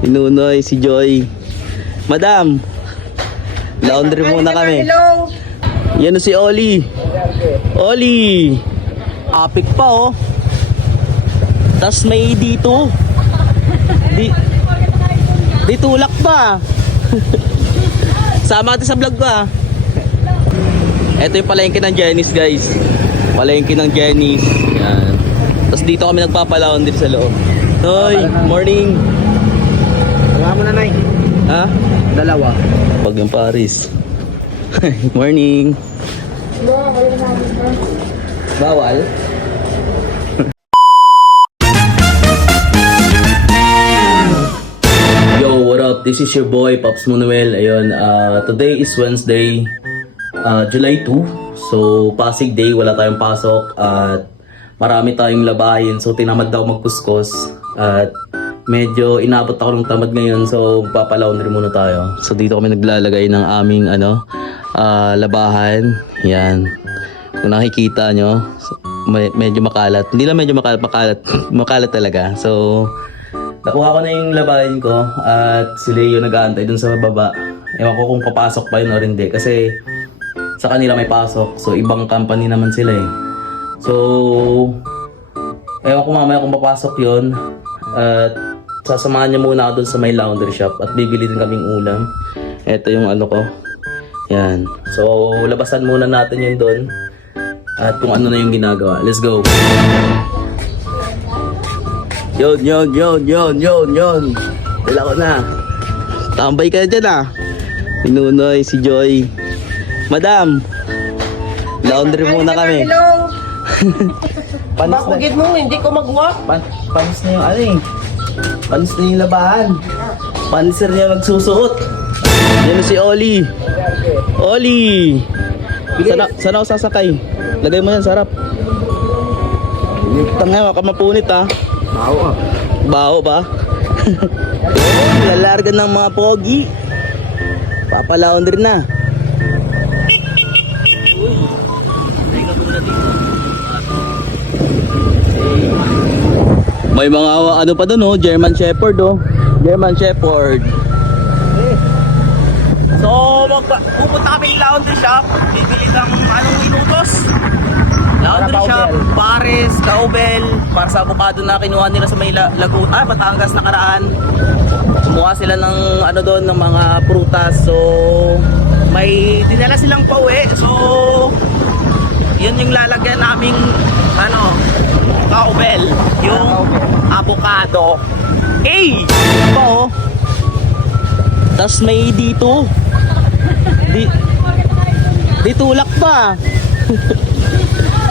Inunoy, si Joy. Madam, laundry muna kami. Hello. Yan si Oli. Oli. Apik pa oh. Tas may dito. Di tulak pa. Sama natin sa vlog ko ah. Ito yung palengke ng Jenny's guys. Palengke ng Jenny's. Yan. Tapos dito kami nagpapalaundry sa loob. Hoy, morning. Wala mo na, Nay. Ha? Dalawa. Pag yung Paris. Morning. Bawal? Yo, what up? This is your boy, Pops Manuel. Ayun, today is Wednesday, July 2. So, Pasig Day, wala tayong pasok at marami tayong labahin. So, tinamad daw magpuskos at medyo inabot ako ng tamad ngayon. So, papalaundry muna tayo. So, dito kami naglalagay ng aming labahan. Yan. Kung nakikita nyo, medyo makalat. Hindi lang medyo makalat, makalat talaga. So, nakuha ko na yung labahin ko at si Leo nag-aantay dun sa baba. Ewan ko kung papasok pa yun o hindi kasi sa kanila may pasok. So, ibang company naman sila eh. So, ewan ko mamaya kung papasok yun. At sasamahan niya muna ako dun sa may laundry shop at bibili din kaming ulam. Ito yung ano ko. Yan. So, labasan muna natin yun dun. At kung ano na yung ginagawa. Let's go. Yon. Dala ko na. Tambay ka dyan ah. Inunoy, si Joy. Madam, laundry muna kami. Hello. Panis na. Bakugid mo, hindi ko magawa. Panis na yung ano eh. Panis na yung labahan. Paniser niya magsusuot. Yan si Oli. Oli. Sana ako sasakay. Lagay mo yan, sarap. Tangay, makamapunit ah. Bawo ah. Baho ba? Oh, lalargan ng mga pogi. Papalaundry na. May mga ano pa doon oh, German Shepherd oh. German Shepherd. So, pupunta kami ng laundry shop. Bibili ng anong inutos? Laundry shop, Pares, Kaubel, para sa avocado na kinuha nila sa may Laguna, Batangas nakaraan. Kumuha sila ng ano doon, ng mga prutas. So, may dinala silang pauwi. So, yun yung lalagyan naming ano, Kaubel, yung avocado. Eh, ito oh. Tas may dito. Di tulak pa.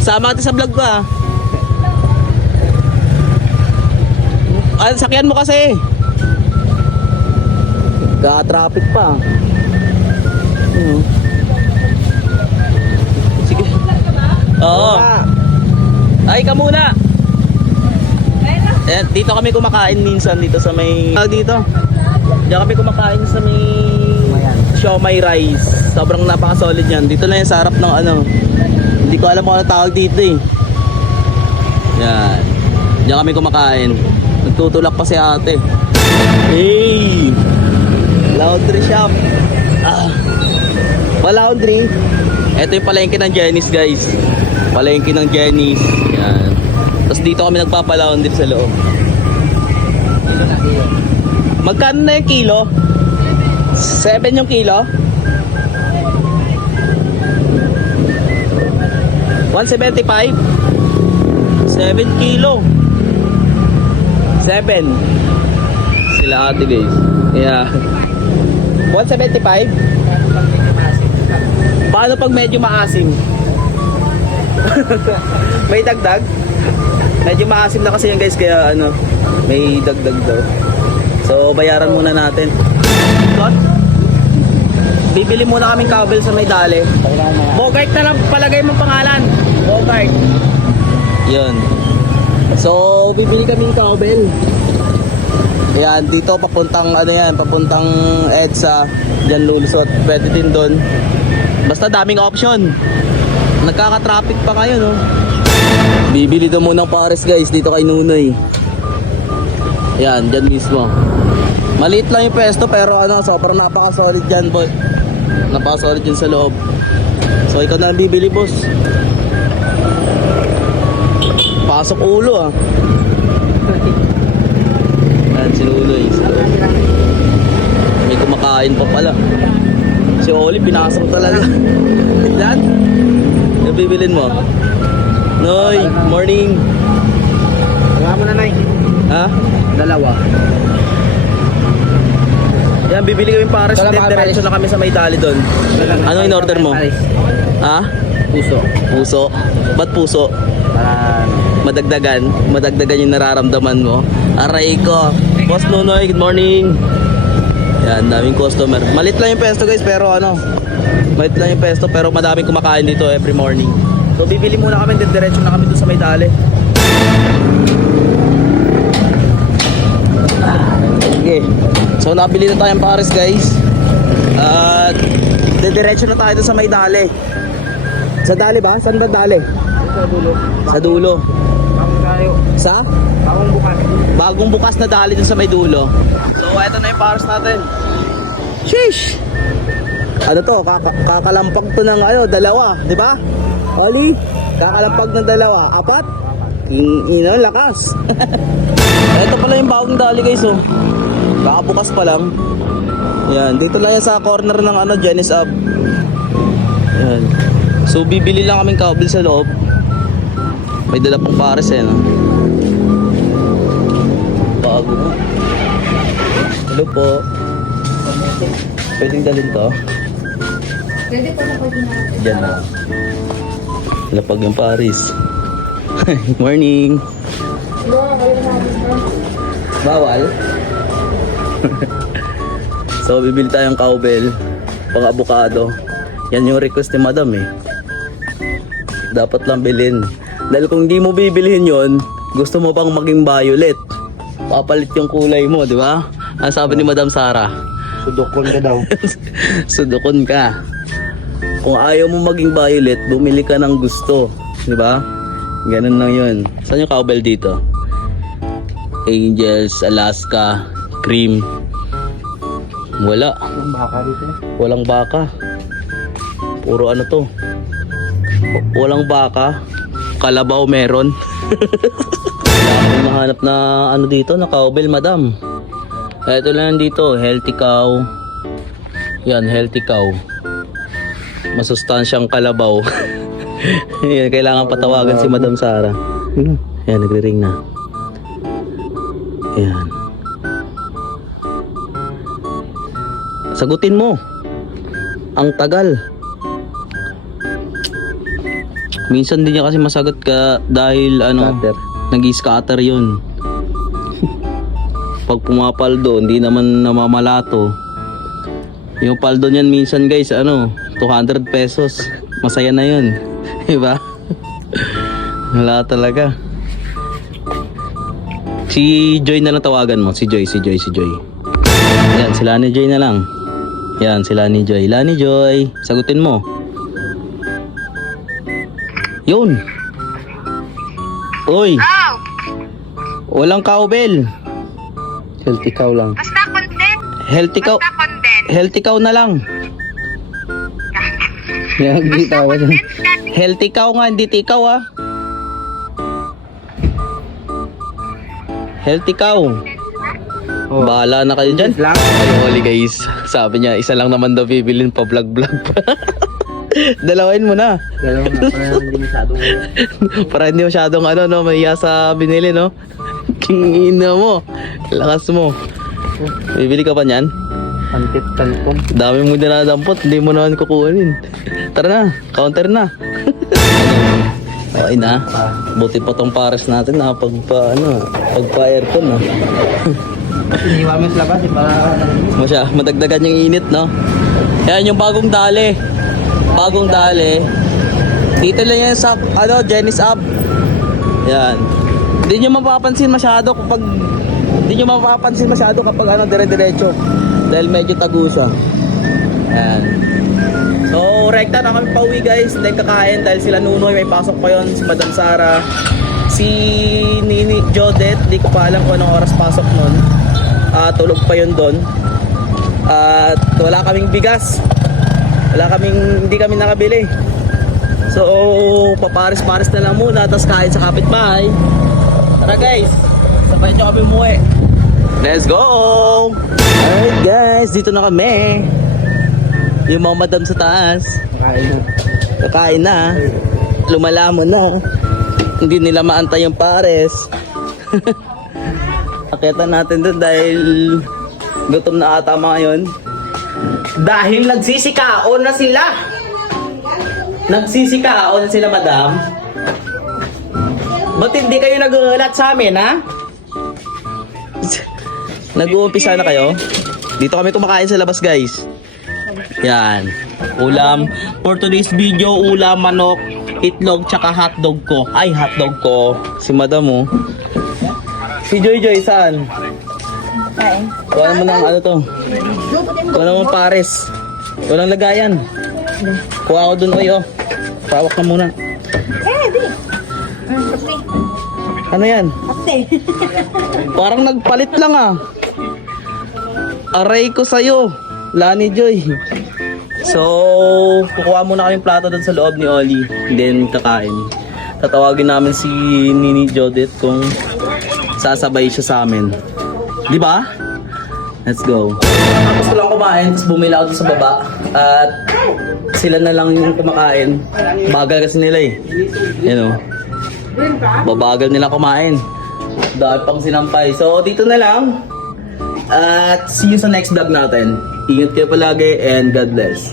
Sama natin sa vlog ko ah. Sakyan mo kasi. Ka-traffic pa. Sige. Oo. Ay ka muna. Dito kami kumakain minsan dito sa may dito. Diyan kami kumakain sa may siomai rice. Sobrang napaka-solid yan. Dito na yung sarap ng ano. Hindi ko alam kung ano tawag dito eh. Yan. Diyan kami kumakain. Nagtutulak pa si ate. Hey! Laundry shop. Laundry. Ito yung palengke ng Jenny's guys. Palengke ng Jenny's. Yan. Tapos dito kami nagpapalaundry sa loob. Magkano na yung kilo? 7 yung kilo? 175? 7 kilo 7 sila ate guys. Yeah. 175? Paano pag medyo maasim? May dagdag? Medyo maasim na kasi yung guys, kaya ano, may dagdag daw. So bayaran muna natin. Bibili muna kaming kabel sa may dali. Bogart na lang palagay mong pangalan. Bogart. Yun. So, bibili kaming kabel. Ayan, dito papuntang ano yan, papuntang EDSA. Diyan lulusot. Pwede din doon. Basta daming option. Nagkaka-traffic pa kayo, no? Bibili daw muna ng pares guys dito kay Nunoy. Ayan, dyan mismo. Maliit lang yung pwesto pero ano, sobrang napaka-solid dyan, boy. Napaka-solid dyan sa loob. So ikaw na lang bibili, boss. Pasok ulo ah. Ayan, sinulo eh. May kumakain pa pala. Si Oli, pinasok talaga. Yan. Yung bibilin mo. Noy, morning. Wala mo na, Nay. Ha? Dalawa. Yan, bibili kami pares. Wala, Then, pares. diretso na kami sa may dali doon. Ano in order mo? Pares. Ha? Puso. Puso? Ba't puso? Para Madagdagan yung nararamdaman mo. Aray ko. Boss Nunoy, good morning. Yan, daming customer. Malit lang yung pesto guys, pero ano, malit lang yung pesto, pero madaming kumakain dito every morning. So bibili muna kami, then diretso na kami doon sa may dali. Okay. So nabili na tayong pares guys. At diretso na tayo doon sa may dali. Sa dali ba? Saan ba dali? sa dulo. Sa dulo. Bagong tayo. Sa? Bagong bukas. Bagong bukas na dali dun sa may dulo. So eto na yung pares natin. Sheesh! Ano to? Kakalampag to ng dalawa, di ba? Oli, kakalampag ng dalawa. Apat? Lakas. Ito pala yung bagong dali guys oh. Kakabukas pa lang. Yan, dito lang yan sa corner ng Janice Ave. Yan. So bibili lang kaming kabil sa loob. May dala pang pares no. Bago na. Hello po. Pwedeng dalhin to? Pwede po na pwede na. Diyan na. Lapag yung pares. Morning. Bawal? So bibili tayong cowbell pang avocado. Yan yung request ni madam eh. Dapat lang bilhin. Dahil kung di mo bibilhin yon, gusto mo pang maging violet. Papalit yung kulay mo, di ba? Ang sabi ni Madam Sara. Sudokon ka daw. Sudukon ka. Kung ayaw mo maging violet, bumili ka ng gusto, di ba? Ganun lang yun. Saan yung cowbell dito? Angels, Alaska, Cream. Wala. Ang baka dito. Walang baka. Puro ano to? Walang baka. Kalabaw meron. Kailangan mahanap na dito na cowbell madam. Ito lang dito, healthy cow. Yan, healthy cow. Masustansyang kalabaw. Yan, kailangan patawagan si Madam Sara. Yan, nagre-ring na. Yan. Sagutin mo. Ang tagal. Minsan din niya kasi masagot ka dahil Scatter. nag-scatter yun. Pag pumapaldo, hindi naman namamalato. Yung paldo niyan minsan guys, 200 pesos. Masaya na yun. Diba? Wala talaga. Si Joy na lang tawagan mo. Si Joy. Yan, si Lani Joy na lang. Yan, si Lani Joy. Lani Joy, sagutin mo. Yun. Uy. Oh! Walang cowbell. Healthy cow lang. Basta content. Healthy cow. Basta content. Healthy cow na lang. Yan, Basta content. healthy cow nga, hindi tikaw ah. Healthy cow. Oh. Bahala na kayo dyan. Lang. Ay, guys. Sabi niya, isa lang naman daw bibilin pa vlog-vlog pa. Dalawain mo na. Dalawa na. Para hindi masyadong. Para hindi masyadong mahiya sa binili, no? Kingina mo. Lakas mo. Bibili ka pa niyan? Pantit kantong. Dami mo dinadampot, hindi mo naman kukunin. Tara na, counter na. Okay na. Buti pa tong pares natin na pagpa-aircon, no? Iniwan mo sa labas para Madagdagan yung init, no? Yan yung bagong dali. Bagong dali. Dito lang yan sa Janice Ave. Yan. Hindi nyo mapapansin masyado kapag dire-diretso. Dahil medyo tagusan. Yan. So, rekta na kami pauwi guys. Then kakain dahil sila Nunoy may pasok pa yon, si Madam Sara, si Nini Jodet, di ko pa alam kung anong oras pasok nun. tulog pa yun doon. At wala kaming bigas. Hindi kami nakabili. So, papares-pares na lang muna, tapos kain sa kapitbahay. Tara guys, sabay nyo kami umuwi. Let's go! Alright guys, dito na kami. Yung mga madam sa taas. Kakain na. Lumalamon na. Hindi nila maantay yung pares. Akita natin doon dahil gutom na ata mga yun. Dahil nagsisikaon na sila. Nagsisikaon na sila, madam. Ba't hindi kayo nag-uulat sa amin, ha? Nag-uumpisa na kayo? Dito kami kumakain sa labas, guys. Yan. Ulam. For today's video, ulam, manok, itlog, tsaka hotdog ko. Ay, hotdog ko. Si madam, oh. Si Joy Joy, saan? Kain. Kuha mo ng ano to. Kuha mo pares. Walang lagayan. Kuha ko dun, oy, oh. Pawak na muna. Di. Kape. Ano yan? Kape. Parang nagpalit lang, ah. Aray ko sa'yo, Lani Joy. So, kukuha muna kaming plato dun sa loob ni Oli. Then, kakain. Tatawagin namin si Nini Jodette kung sasabay siya sa amin. Di ba? Let's go. Tapos ko lang kumain, tapos bumila ako dun sa baba. At sila na lang yung kumakain. Bagal kasi nila eh. You know. Babagal nila kumain. Dahil pang sinampay. So, dito na lang. At see you sa next vlog natin. Ingat kayo palagi and God bless.